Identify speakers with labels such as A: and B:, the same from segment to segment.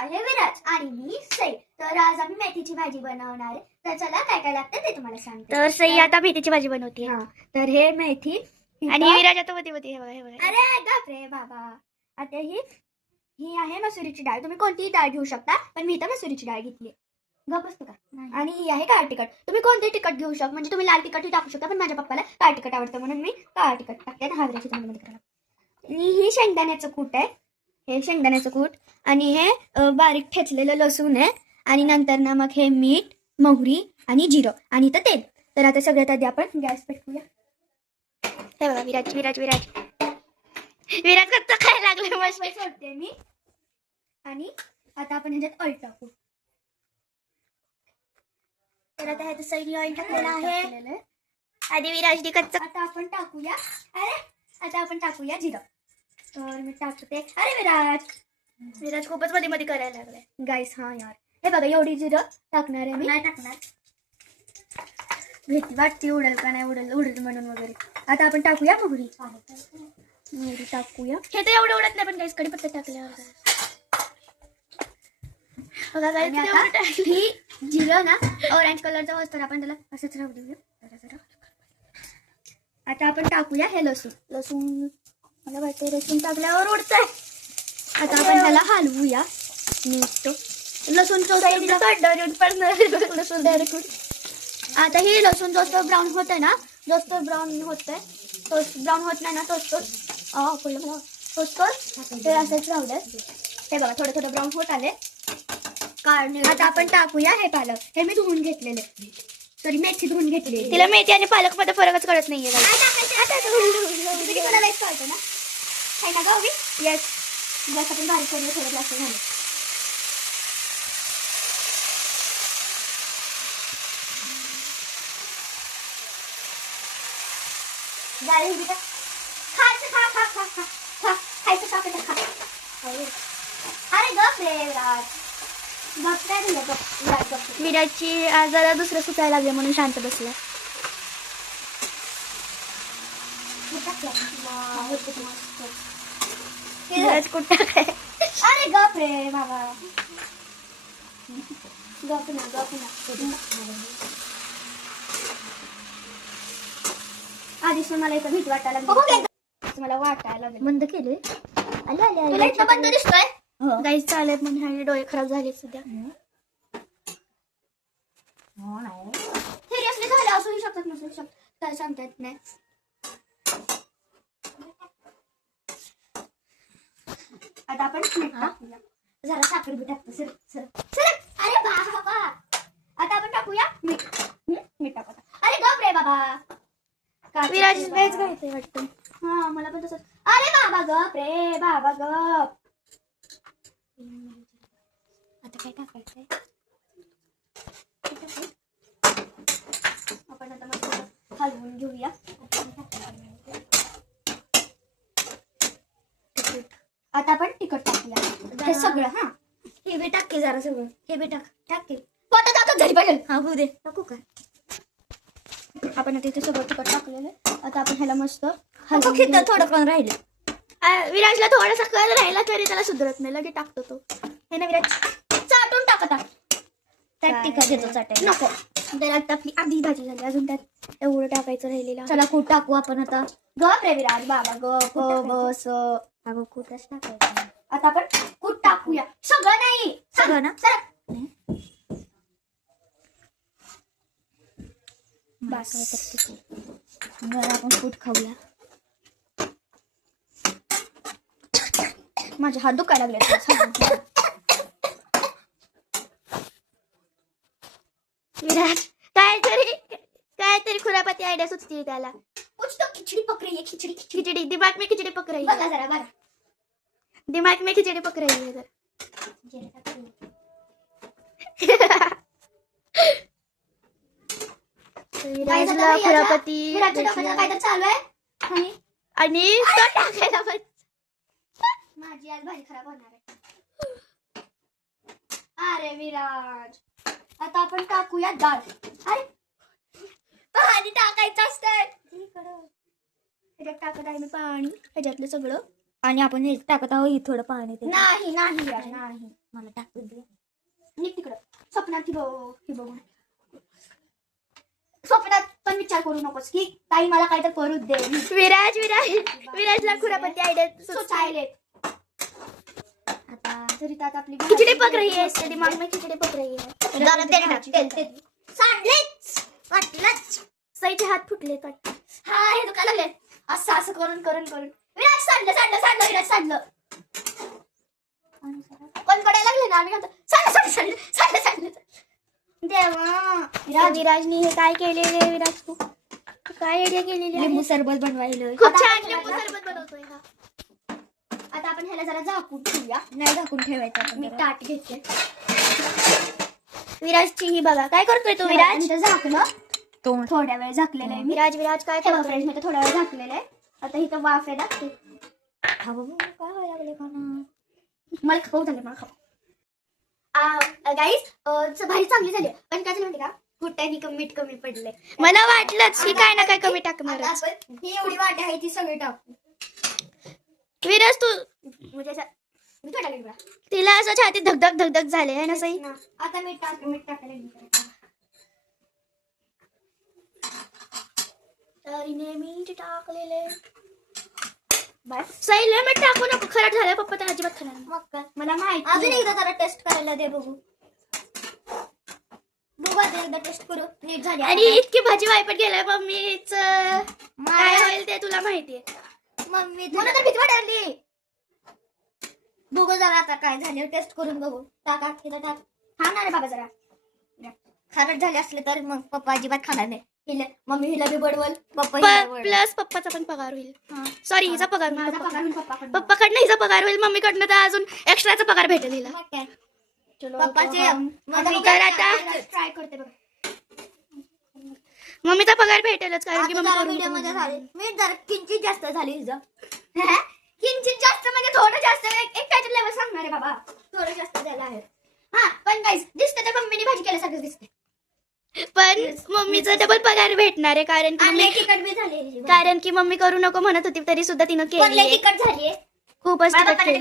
A: आहे विराज. आणि मी सई. तर आज आम्ही मेथीची भाजी बनवणार आहे. तर चला काय काय लागतं ते तुम्हाला सांगते.
B: तर सई आता मेथीची भाजी बनवते.
A: हा तर हे मेथी
B: आणि विराज आता होती होती हे बघा हे बघा.
A: अरे बापरे बाबा. आता ही ही आहे मसुरीची डाळ. तुम्ही कोणतीही डाळ घेऊ शकता पण मी इथं मसुरीची डाळ घेतली गप असतो का? आणि ही आहे काळ तिखट. तुम्ही कोणतेही तिखट घेऊ शकता म्हणजे तुम्ही लाल तिखटही टाकू शकता पण माझ्या पप्पाला काळ तिखट आवडतं म्हणून मी काळ तिखट टाकते. आणि हावऱ्याची चांगली करायला. ही शेंगदाण्याचं कूट आहे. हे शेंगदाण्याचं कूट आणि हे बारीक ठेचलेलं लसूण आहे. आणि नंतर ना मग हे मीठ मोहरी आणि जिरं आणि इथं तेल. तर आता सगळ्यात आधी आपण गॅस पेटवूया.
B: हे बघा विराज विराज विराज. विराज कच्चा काय लागलं मस्त.
A: सोडते मी. आणि आता आपण ह्याच्यात ऑइल टाकू तर आता ह्याच्यात सैनी ऑइल टाकलेलं आहे.
B: आणि विराजने कच्चा
A: आता आपण टाकूया. अरे आता आपण टाकूया जिरं. तर मी टाकते. अरे विराज
B: विराज खूपच मध्ये मध्ये करायला लागलाय.
A: गाईस हा यार. हे बघा एवढी जिरं टाकणार आहे मी. नाही टाकणार. भीती वाटते उडेल का नाही उडेल उडेल म्हणून वगैरे. आता आपण टाकूया मोहरी मोहरी टाकूया.
B: हे तर एवढं उडत नाही पण काहीच कडीपत्ता टाकल्यावर. बघा काय
A: ही जिरं ना ऑरेंज कलरचं असतं आपण त्याला असंच राहू देऊया जरा जरा. आता आपण टाकूया हे लसूण. लसूण मला वाटतं लसूण टाकल्यावर उडतंय आता आपण ह्याला हलवूया नीट लसूण लसूण डायरेक्ट आता ही लसूण जास्त ब्राऊन होत आहे ना जास्त ब्राऊन होत आहे तोच ब्राऊन होत नाही ना तोच तोच मला. तोच तोच ते असंच राहू दे हे बघा थोडं थोडं ब्राऊन होत आले काढणे आता आपण टाकूया हे पालक हे मी धुवून घेतलेले सॉरी मेथी धुवून घेतली
B: तिला मेथी आणि पालकमध्ये फरकच कळत नाहीये
A: ना आहे ना गावी येस जास्त आपण बारीक करून थोडं जास्त झालं झालं बघा. खायचं खा खा खा खा खा खायचं खा. खायचं खा. अरे. अरे गप रे विराज गप काय झालं गप. विराज गप.
B: विराजची जरा दुसरं सुचायला लागले म्हणून शांत बसला
A: अरे गप रे बाबा. गप ना गप ना. आधीच मला इथं भीती वाटायला मला वाटायला
B: बंद केले आले आले
A: इथं बंद दिसतोय?
B: गाईस चालेल म्हणून ह्याचे डोळे खराब झाले सध्या.
A: सिरियसली झालं असू शकतात नसू शकतात काय सांगता येत नाही. आता आपण जरा साखर बी टाकतो सर सर. सर अरे बाबा. आता आपण टाकूया मीठ? मीठ टाकू. अरे गप रे बाबा.
B: विराज
A: बाबा?
B: घालतंय वाटतं.
A: हा मला पण तसंच. अरे बाबा गप रे बाबा गप.
B: आता काय टाकायचंय?
A: आपण आता मस्त हलवून घेऊया. आता आपण तिखट टाकूया. हे सगळं हा.
B: हे बी टाक की जरा सगळं. हे बी टाक.
A: टाकेल आता टाकत झाली पाहिजे
B: हा होऊ दे.
A: टाकू का? आपण आता इथे सगळं तिखट टाकलेलं आहे. आता आपण ह्याला मस्त
B: हलवून.
A: थोडं पण राहिलं.
B: विराजला थोडासा कळ राहिला तरी त्याला सुधरत नाही. लगे टाकतो तो. हे ना विराज
A: चाटून टाकत.
B: त्यात तिखट देतो
A: नको.
B: त्याला आता आपली अर्धी भाजी झाली. अजून त्यात एवढं टाकायचं राहिलेलं.
A: चला खूप टाकू आपण आता. गप रे विराज बाबा गप? बस.
B: अगं खूपच टाकायचं
A: आता आपण कूट टाकूया. सगळं नाही.
B: सगळं ना?
A: चला.
B: आपण फूट खाऊया.
A: माझे हात दुखायला लागले
B: विराज काहीतरी काहीतरी खुरापाती आयडिया सुचते त्याला.
A: कुछ तो खिचडी पक रही है खिचडी खिचडी.
B: खिचड़ी दिमाग में खिचड़ी पक रही
A: बघा
B: है
A: जरा बघा.
B: दिमाग में खिचड़ी पक रही है इधर
A: काय झालं
B: विराजला? खुरापती
A: चालू आहे. आणि?
B: आणि तो टाकायला पण
A: माझी आज भाजी खराब होणार आहे. अरे विराज आता आपण टाकूया डाळ. अरे पाणी टाकायचं असतंय.
B: ह्याच्यात टाकत आहे मी पाणी ह्याच्यातलं सगळं. आणि आपण हे टाकत आहोत हे थोडं पाणी ते.
A: नाही नाही नाही
B: मला टाकू दे.
A: तिकडं. स्वप्नात ही बघ ही बघून. स्वप्नात पण विचार करू नकोस की ताई मला काय तर करू दे.
B: विराज विराज. विराजला खुरापती आयडिया
A: सोचायले
B: आता
A: तरी त्यात आपली
B: खिचड़ी पक रही है इसके दिमाग में खिचड़ी पक रही है
A: जरा तेल टाक, तेल, तेल.
B: सांडलेच वाटलंच. सईचे हात फुटले वाटत.
A: हा हे दुखायला लागले असं असं करून करून करून. विराज सांडलं सांडलं सांडलं विराज सांडलं पण पडायला लागले ना? आम्ही सांडलं सांडलं सांडलं सांडलं सांडलं देवा.
B: विराज. विराजने हे काय केलेले विराज तू? काय आयडिया केलेली?
A: लिंबू सरबत बनवायला.
B: खूप छान लिंबू सरबत बनवतोय हा.
A: आता आपण ह्याला जरा झाकून ठेवूया.
B: नाही झाकून ठेवायचं
A: मी ताट घेते.
B: विराजची ही बघा. काय करतोय तू
A: विराज?
B: विराज
A: थोड्या वेळ झाकलेलं आहे मी.
B: विराज विराज काय
A: ठेवा फ्रेंड्स मी थोड्या वेळ झाकलेलं आहे. आता इथं वाफ आहे ना ते-
B: हा बाबा, काय व्हायला लागले खाना
A: मला खाऊ झाले मला खाऊ. गाईज भाजी चांगली झाली. पण काय झालं माहिती का? कुठ्यानी कमी मीठ कमी पडले
B: मला वाटलंच की काय ना काय कमी टाकणार
A: आपण ही एवढी वाटी आहे ती सगळी टाकू.
B: विराज तू
A: म्हणजे थोडा.
B: तिला? असं छातीत धगधग धगधग झाले आहे ना सई?
A: ना, आता मीठ टाक मीठ टाकायला
B: तर हिने मीठ टाकलेले. सईला मीठ टाकू नको. खराब झालं पप्पा तर अजिबात खाणार नाही.
A: मग काय? मला माहिती अजून एकदा जरा टेस्ट करायला दे बघू. बघू आता एकदा टेस्ट करू. नीट झाली
B: आणि इतकी भाजी वायपट गेलाय मम्मीच काय होईल ते तुला माहितीये
A: मम्मी मला तर भीती वाटायली. बघू जरा आता काय झाले. टेस्ट करून बघू. टाका तिथं टाक. खाणार रे बाबा जरा. खारट झाले असले तर मग पप्पा अजिबात खाणार नाही. हिला मम्मी हिला बी बडवल पप्पा हिला बडवल.
B: प्लस पप्पाचा पण पगार होईल.
A: हा.
B: सॉरी हिचा पगार
A: माझा
B: नाही,
A: पगार होईल पप्पाकडनं.
B: पप्पाकडनं हिचा पगार होईल मम्मीकडनं तर अजून एक्स्ट्राचा पगार भेटेल हिला.
A: मग काय?
B: चलो,
A: पप्पाचे. माझा
B: मम्मी तर आता
A: ट्राय करते बघा.
B: मम्मीचा पगार भेटेलच कारण की
A: आता
B: मम्मी
A: जरा
B: करून
A: मीडियममध्ये
B: करून
A: झाले. मी जरा किंचित जास्त झाली हिचं. किंचित जास्त म्हणजे थोडं जास्त एक एक काहीतरी लेवल सांगणार आहे बाबा. थोडं जास्त झालं आहे. हा पण गाईस दिसते तर मम्मीने भाजी केल्यासारखं दिसते
B: पण मम्मीचा डबल पगार भेटणार आहे कारण की मम्मी
A: तिखट बी झाली.
B: कारण की मम्मी करू नको म्हणत होती तरी सुद्धा तिनं केली
A: तिखट झाली.
B: खूपच केली.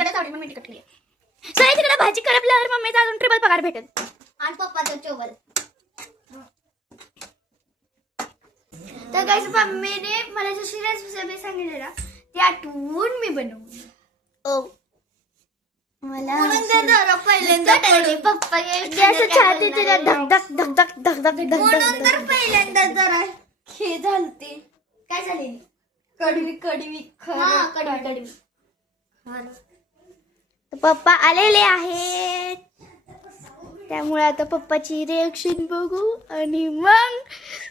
B: सई तिकडे भाजी करपल्यावर मम्मीचा अजून ट्रिपल पगार भेटेल.
A: आणि पप्पाचं चोवल. तर गाईस मम्मीने मला जशी रेसिपी सांगितली ना ती आठवून मी बनवली.
B: ओ. मला
A: पहिल्यांदा. पप्पा
B: छाती तिला धक धक धक धक धक धक धक
A: म्हणून तर
B: धक
A: पहिल्यांदा जरा हे झालते काय झाले कडवी कडवी खरं कडवी कडवी खरं
B: पप्पा आलेले आहेत त्यामुळे आता पप्पाची रिएक्शन बघू आणि मग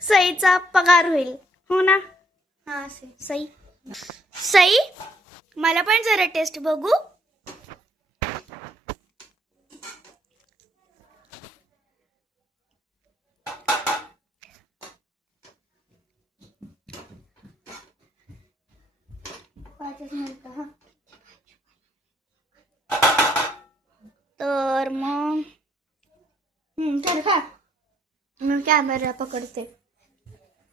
B: सईचा पगार होईल हो ना
A: हा असे
B: सई सई मला पण जरा टेस्ट बघू तर मग
A: हम्म, चल खा मी कॅमेरा पकडते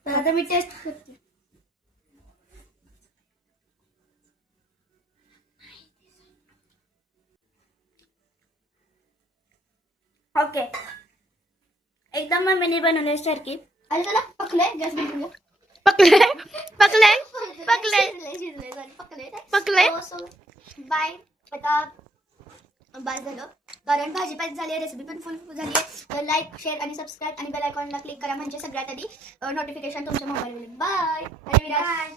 A: तर आता मी टेस्ट करते ओके
B: एकदम मम्मीने बनवण्यासारखी
A: अरे त्याला पकले गॅस
B: पकले पकले पकले
A: बाय. आता बस झालं. कारण भाजी पाच झाली आहे रेसिपी पण फुल झाली आहे. तर लाईक शेअर आणि सबस्क्राईब आणि बेल आयकॉनला क्लिक करा. म्हणजे सगळ्यात आधी नोटिफिकेशन तुमच्या मोबाईलवर बाय विराज.